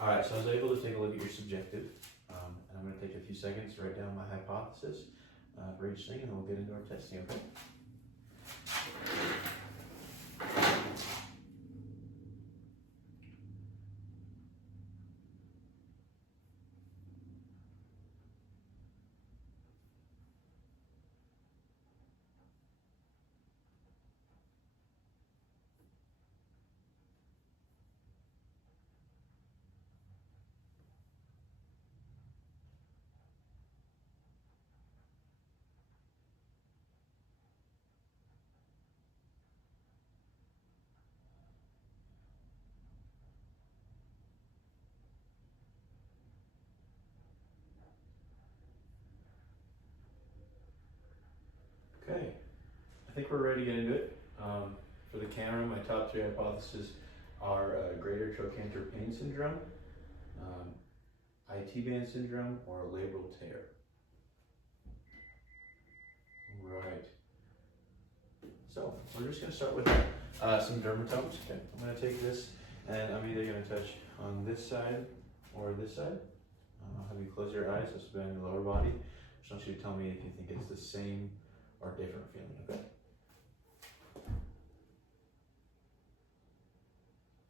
All right, so I was able to take a look at your subjective, and I'm going to take a few seconds to write down my hypothesis for each thing, and then we'll get into our testing, okay? Okay, I think we're ready to get into it. For the camera, my top three hypotheses are greater trochanter pain syndrome, IT band syndrome, or a labral tear. Right. So we're just going to start with some dermatomes. Okay, I'm going to take this, and I'm either going to touch on this side or this side. I'll have you close your eyes. This will be on your lower body. I just want you to tell me if you think it's the same or different feeling. Okay.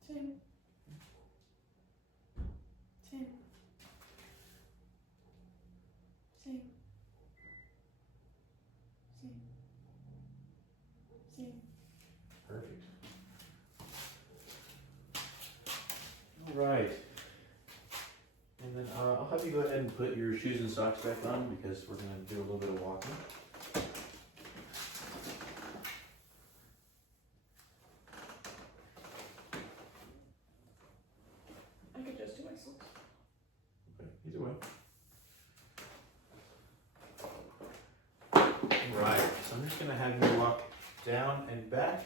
Same. Same. Same. Same. Same. Perfect. All right. And then I'll have you go ahead and put your shoes and socks back on because we're going to do a little bit of walking. I could just do my socks. Okay, either way. Right, so I'm just going to have you walk down and back.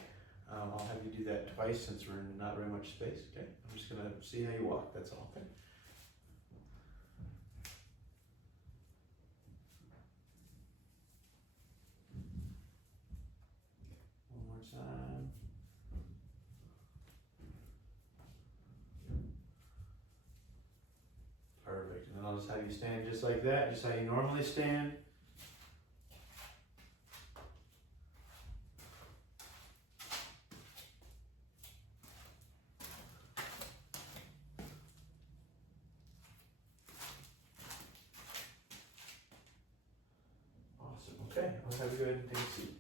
I'll have you do that twice since we're in not very much space, okay? I'm just going to see how you walk, that's all, okay? One more time. Perfect, and then I'll just have you stand just like that, just how you normally stand. Awesome, okay, I'll have you go ahead and take a seat.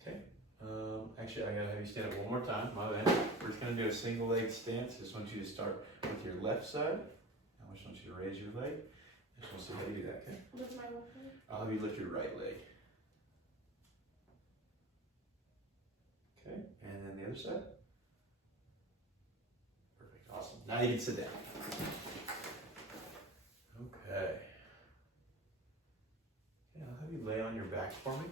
Okay, actually I gotta have you stand up one more time, my bad. We're just gonna do a single leg stance. I just want you to start with your left side. I just want you to raise your leg. I just want to see how you do that, okay? Lift my left leg. I'll have you lift your right leg. Okay, and then the other side. Perfect, awesome. Now you can sit down. Okay. Okay, I'll have you lay on your back for me.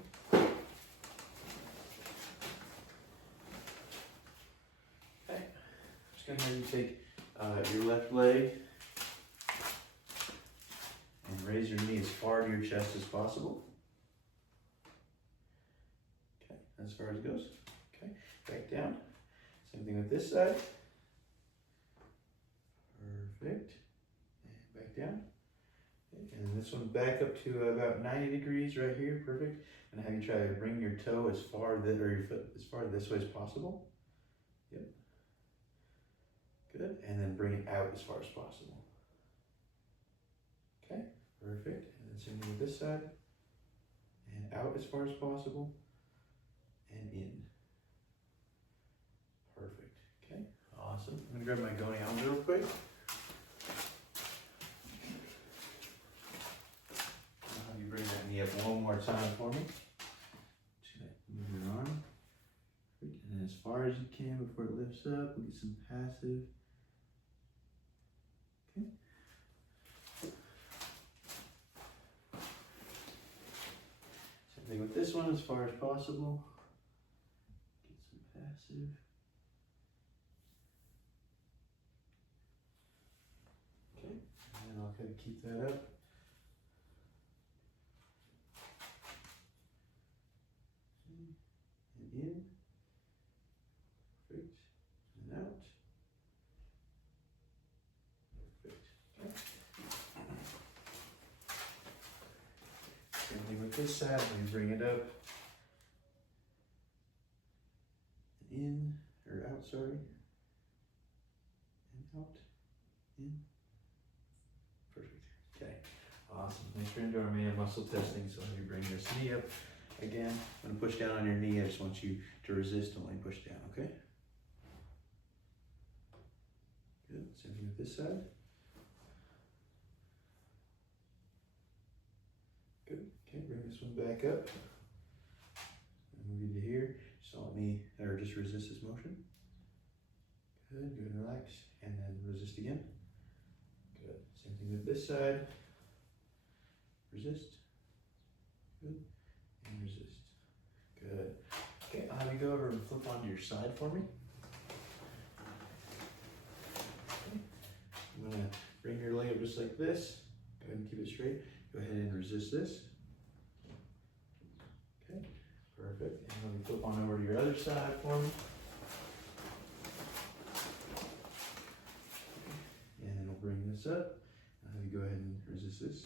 Okay, just gonna have you take your left leg and raise your knee as far to your chest as possible. Okay, as far as it goes. Okay, back down. Same thing with this side. Perfect. And back down. Okay, and then this one back up to about 90 degrees right here. Perfect. And have you try to bring your toe as far or your foot as far this way as possible. Yep. Good. And then bring it out as far as possible. Okay. Perfect. And then same thing with this side. And out as far as possible. And in. Perfect. Okay. Awesome. I'm going to grab my goniometer real quick. I'll have you bring that knee up one more time for me. Just going to move your arm. And then as far as you can before it lifts up, we'll get some passive. Okay. Same thing with this one as far as possible. Get some passive. Okay, and I'll kind of keep that up. And in. this side, let me bring it up. In, or out, sorry. And out, in. Perfect. Okay, awesome. Next we're gonna do our man muscle testing. So let me bring this knee up again. I'm gonna push down on your knee. I just want you to resist, only push down, okay? Good, same thing with this side. Good, okay, bring this one back up. Move you to here. Just let me, or just resist this motion. Good, good, relax, and then resist again. Good, same thing with this side. Resist, good, and resist, good. Okay, I'll have you go over and flip onto your side for me. Okay. I'm gonna bring your leg up just like this. Go ahead and keep it straight. Go ahead and resist this. Okay, perfect. And let me flip on over to your other side for me. And then we'll bring this up. I'll have you go ahead and resist this.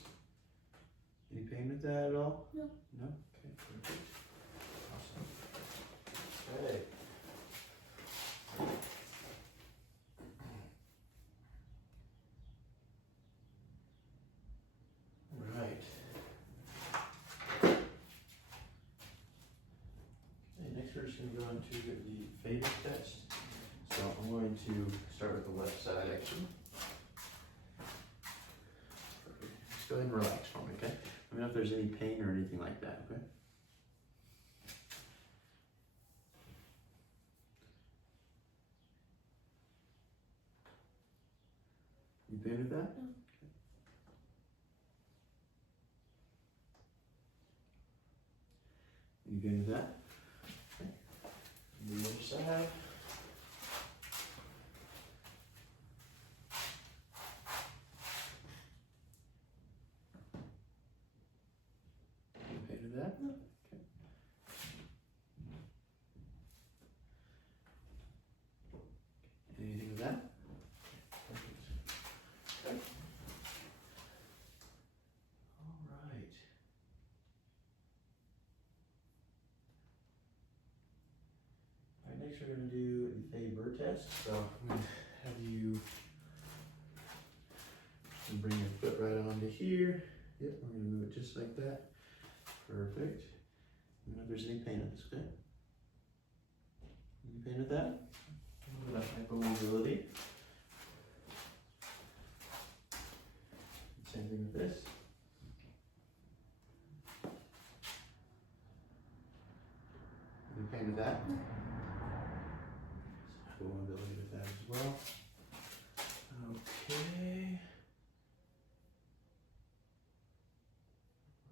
Any pain with that at all? No. No? Okay, perfect. Awesome. Okay. All right. Okay, next we're just going to go on to the favorite test. So I'm going to start with the left side actually. Perfect. Just go ahead and relax for me, okay? Let me know if there's any pain or anything like that, okay? You pain with that? No. Okay. You pain with that? Okay. The other side. You pain with that? No. Okay. Anything with that? Perfect. Okay. All right. All right, next we're going to do the Faber test. So I'm going to have you bring your foot right onto here. Yep, we're going to move it just like that. Perfect. I don't know if there's any pain in this, okay? Any pain with that? A little bit of hypomobility. Same thing with this. Any pain with that? Hypomobility with that as well. Okay.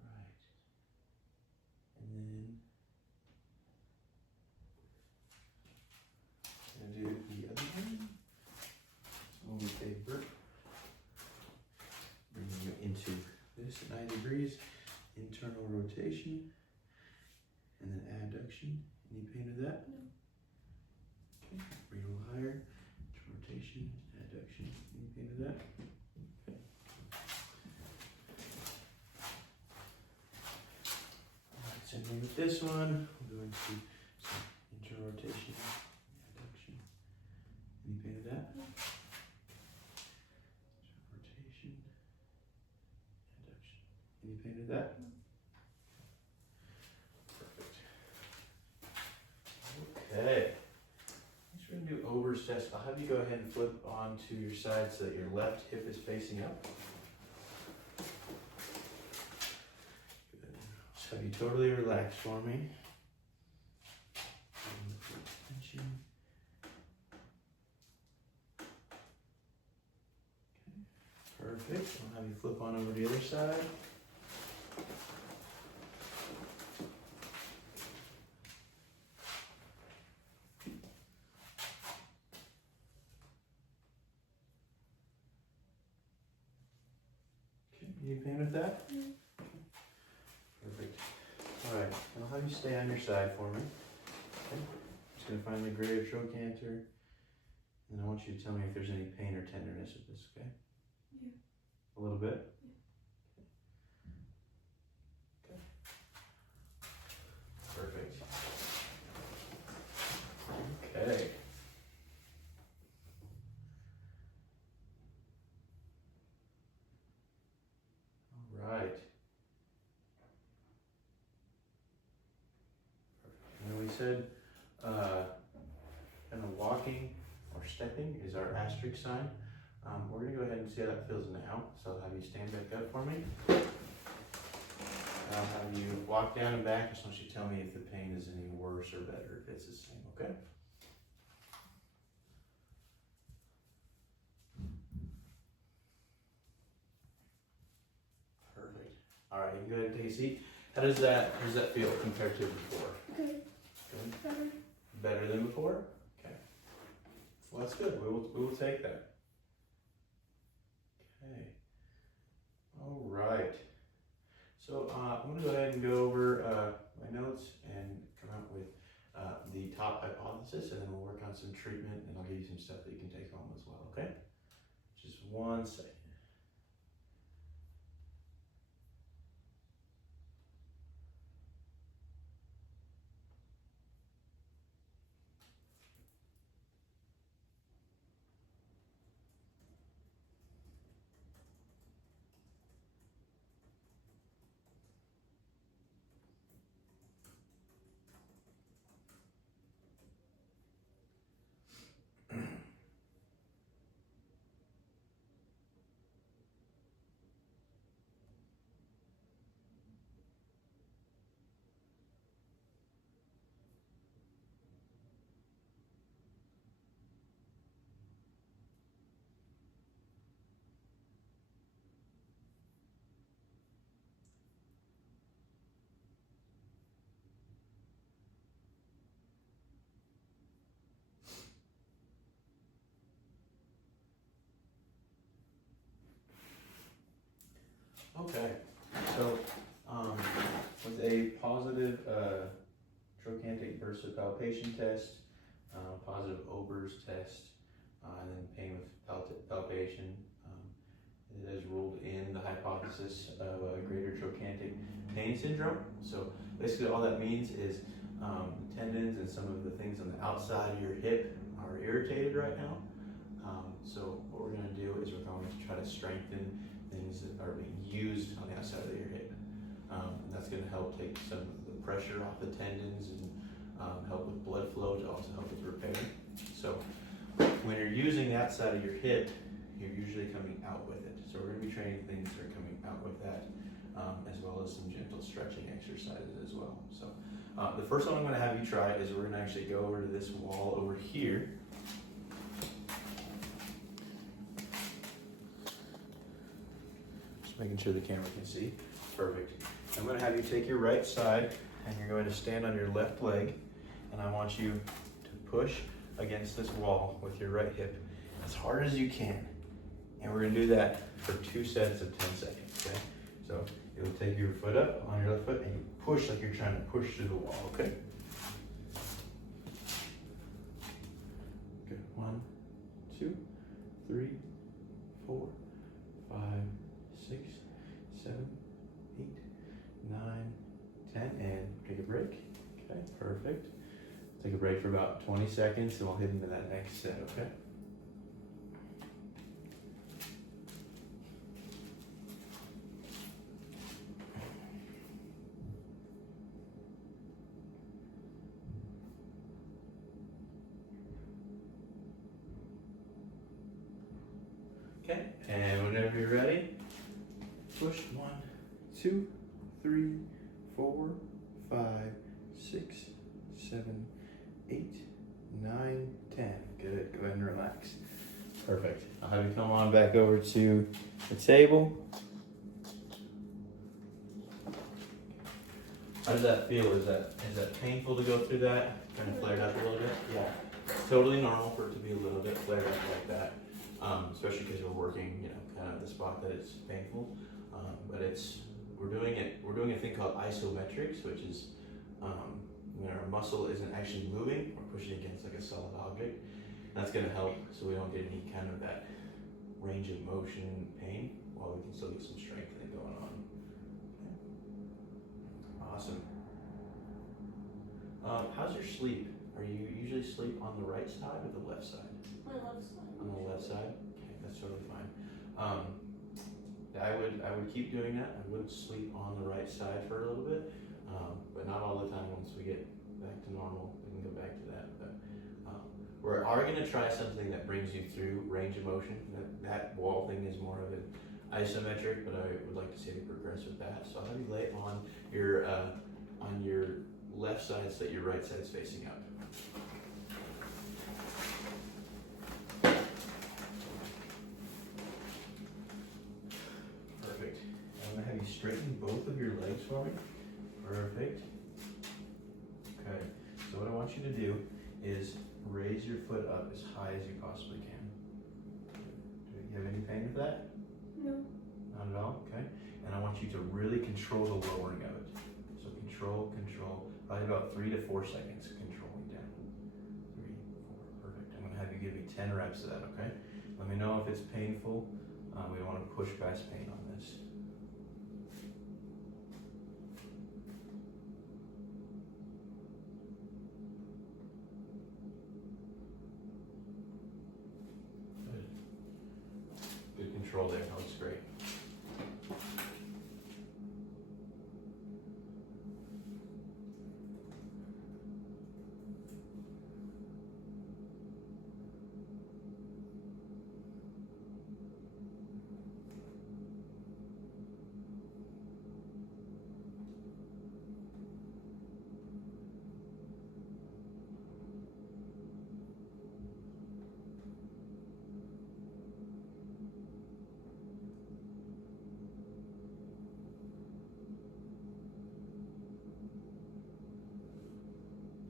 Right. And then I'm gonna do the other one. So we'll Faber. Bringing you into this at 90 degrees, internal rotation, and then adduction. Any pain with that? No. Okay, bring it a little higher. Rotation, adduction. Any pain with that? Okay. Alright, same thing with this one. We'll go into some internal rotation, adduction. Any pain with that? No. Rotation, adduction. Any pain with that? No. Perfect. Okay. Next we're going to do Ober's test. I'll have you go ahead and flip onto your side so that your left hip is facing up. Good. Just have you totally relax for me. Tension. Okay. Perfect. I'll have you flip on over to the other side. Any pain with that? No. Perfect. Alright, I'll have you stay on your side for me. Okay. Just gonna find the greater trochanter. And I want you to tell me if there's any pain or tenderness with this, okay? Yeah. A little bit? Okay. said, kind of walking or stepping is our asterisk sign. We're gonna go ahead and see how that feels now. So I'll have you stand back up for me. I'll have you walk down and back. Just want you to tell me if the pain is any worse or better, if it's the same, okay? Perfect. All right, you can go ahead and take a seat. How does that feel compared to before? Good. Good. Better. Better than before? Okay. Well, that's good. We will take that. Okay. All right. So I'm going to go ahead and go over my notes and come up with the top hypothesis, and then we'll work on some treatment, and I'll give you some stuff that you can take home as well, okay? Just 1 second. Okay, so with a positive trochanteric burst of palpation test, positive Ober's test, and then pain with palpation, it has ruled in the hypothesis of a greater trochanteric pain syndrome. So basically all that means is the tendons and some of the things on the outside of your hip are irritated right now. So what we're going to do is we're going to try to strengthen things that are being used on the outside of your hip. And that's going to help take some of the pressure off the tendons and help with blood flow to also help with repair. So when you're using the outside of your hip, you're usually coming out with it. So we're going to be training things that are coming out with that, as well as some gentle stretching exercises as well. So the first one I'm going to have you try is we're going to actually go over to this wall over here. Making sure the camera can see. Perfect. I'm going to have you take your right side and you're going to stand on your left leg, and I want you to push against this wall with your right hip as hard as you can. And we're going to do that for 2 sets of 10 seconds, okay? So you'll take your foot up on your left foot and you push like you're trying to push through the wall, okay? Good. 1, 2, 3, 4, 5, 6, 7, 8, 9, 10, and take a break. Okay, perfect. Take a break for about 20 seconds and we'll hit into that next set, okay? Okay, and whenever you're ready, push 1, 2, 3, 4, 5, 6, 7, 8, 9, 10. Good, go ahead and relax. Perfect. I'll have you come on back over to the table. How does that feel? Is that painful to go through that? Kind of flared up a little bit? Yeah. It's totally normal for it to be a little bit flared up like that. Especially because we're working, kind of the spot that it's painful. But we're doing a thing called isometrics, which is when our muscle isn't actually moving, we're pushing against like a solid object. That's going to help so we don't get any kind of that range of motion pain while we can still get some strengthening going on. Okay. Awesome. How's your sleep? Are you usually sleep on the right side or the left side? My left side. On the left side? Okay, that's totally fine. I would keep doing that. I wouldn't sleep on the right side for a little bit, but not all the time once we get back to normal. We can go back to that. But we are going to try something that brings you through range of motion. That wall thing is more of an isometric, but I would like to see you progress with that. So I'll have you lay on your left side so that your right side is facing up. Perfect. I'm going to have you straighten both of your legs for me. Perfect. Okay. So what I want you to do is raise your foot up as high as you possibly can. Do you have any pain with that? No. Not at all? Okay. And I want you to really control the lowering of it. So control, probably about 3 to 4 seconds controlling down. 3, 4, perfect. I'm going to have you give me 10 reps of that, okay? Let me know if it's painful. We want to push past pain on this. Good control there, that looks great.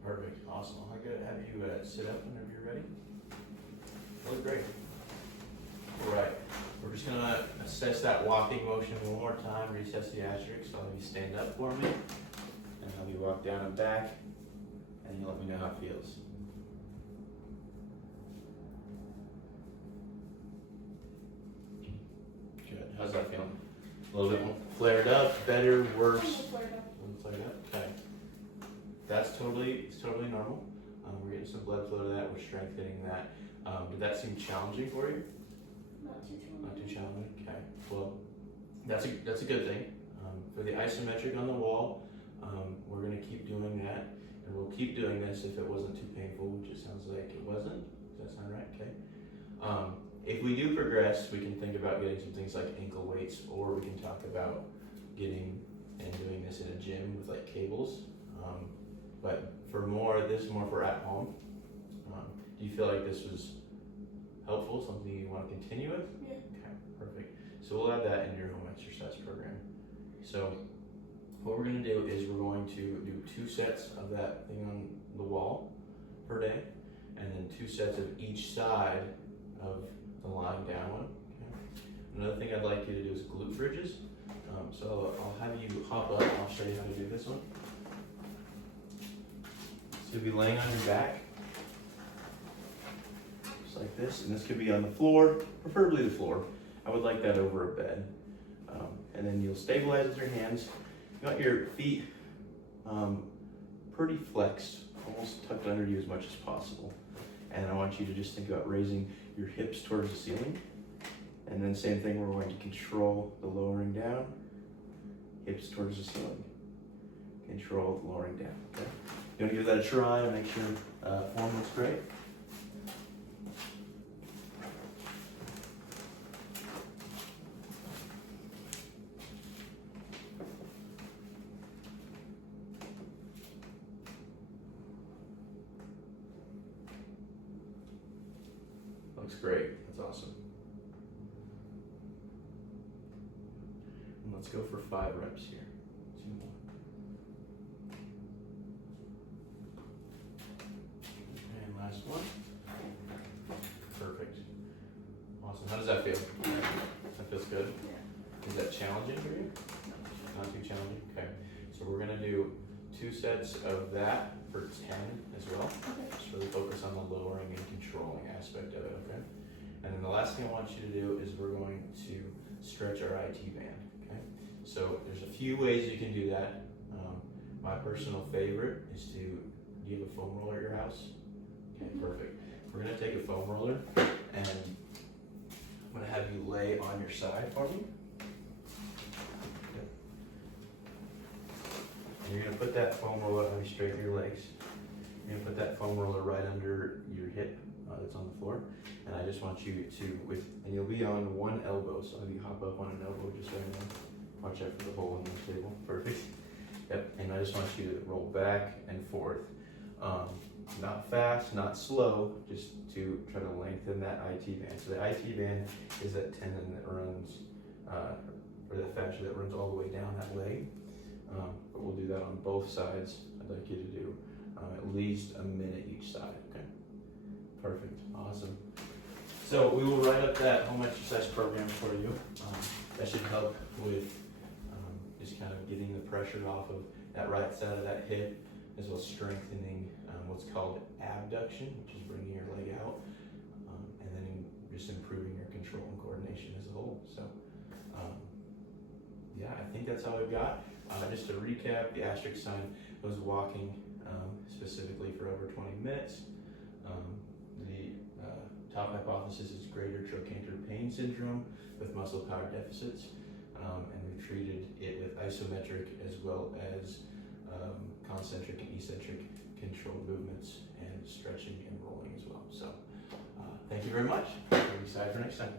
Perfect, awesome. I'm going to have you sit up whenever you're ready. Look great. All right, we're just going to assess that walking motion one more time, recess the asterisk. So I'll have you stand up for me, and I'll have you walk down and back, and you let me know how it feels. Good, how's that feeling? A little bit more flared up, better, worse? Flared up. Flared up, okay. It's totally normal. We're getting some blood flow to that. We're strengthening that. Did that seem challenging for you? Not too challenging. Not too challenging. Okay. Well, that's a good thing. For the isometric on the wall, we're going to keep doing that, and we'll keep doing this if it wasn't too painful, which it sounds like it wasn't. Does that sound right? Okay. If we do progress, we can think about getting some things like ankle weights, or we can talk about getting and doing this in a gym with like cables. But this is more for at home. Do you feel like this was helpful, something you want to continue with? Yeah. Okay, perfect. So we'll add that in your home exercise program. So what we're going to do is we're going to do 2 sets of that thing on the wall per day, and then 2 sets of each side of the lying down one. Okay. Another thing I'd like you to do is glute bridges. So I'll have you hop up, I'll show you how to do this one. So you'll be laying on your back, just like this, and this could be on the floor, preferably the floor. I would like that over a bed. And then you'll stabilize with your hands. You want your feet pretty flexed, almost tucked under you as much as possible. And I want you to just think about raising your hips towards the ceiling. And then same thing, we're going to control the lowering down, hips towards the ceiling. Control the lowering down, okay? You want to give that a try and make sure form looks great? Looks great, that's awesome. And let's go for 5 reps here. 2 more. And last one. Perfect. Awesome. How does that feel? That feels good? Yeah. Is that challenging for you? Not too challenging? Okay. So we're going to do 2 sets of that for 10 as well. Okay. Just really focus on the lowering and controlling aspect of it, okay? And then the last thing I want you to do is we're going to stretch our IT band, okay? So there's a few ways you can do that. My personal favorite is do you have a foam roller at your house? Okay, perfect. We're gonna take a foam roller and I'm gonna have you lay on your side for me. And you're gonna put that foam roller, let me straighten your legs. You're gonna put that foam roller right under your hip that's on the floor. And I just want you to, and you'll be on one elbow, so if you hop up on an elbow just right now. Watch out for the hole in the table, perfect. Yep, and I just want you to roll back and forth. Not fast, not slow, just to try to lengthen that IT band. So the IT band is that tendon that runs, or that fascia that runs all the way down that leg. But we'll do that on both sides. I'd like you to do at least a minute each side, okay? Perfect, awesome. So we will write up that home exercise program for you. That should help with just kind of getting the pressure off of that right side of that hip, as well as strengthening what's called abduction, which is bringing your leg out, and then just improving your control and coordination as a whole. So, yeah, I think that's all we've got. Just to recap, the asterisk sign was walking specifically for over 20 minutes. The top hypothesis is greater trochanter pain syndrome with muscle power deficits, and we've treated it with isometric as well as concentric and eccentric controlled movements and stretching and rolling as well. So thank you very much. We'll be excited for next time.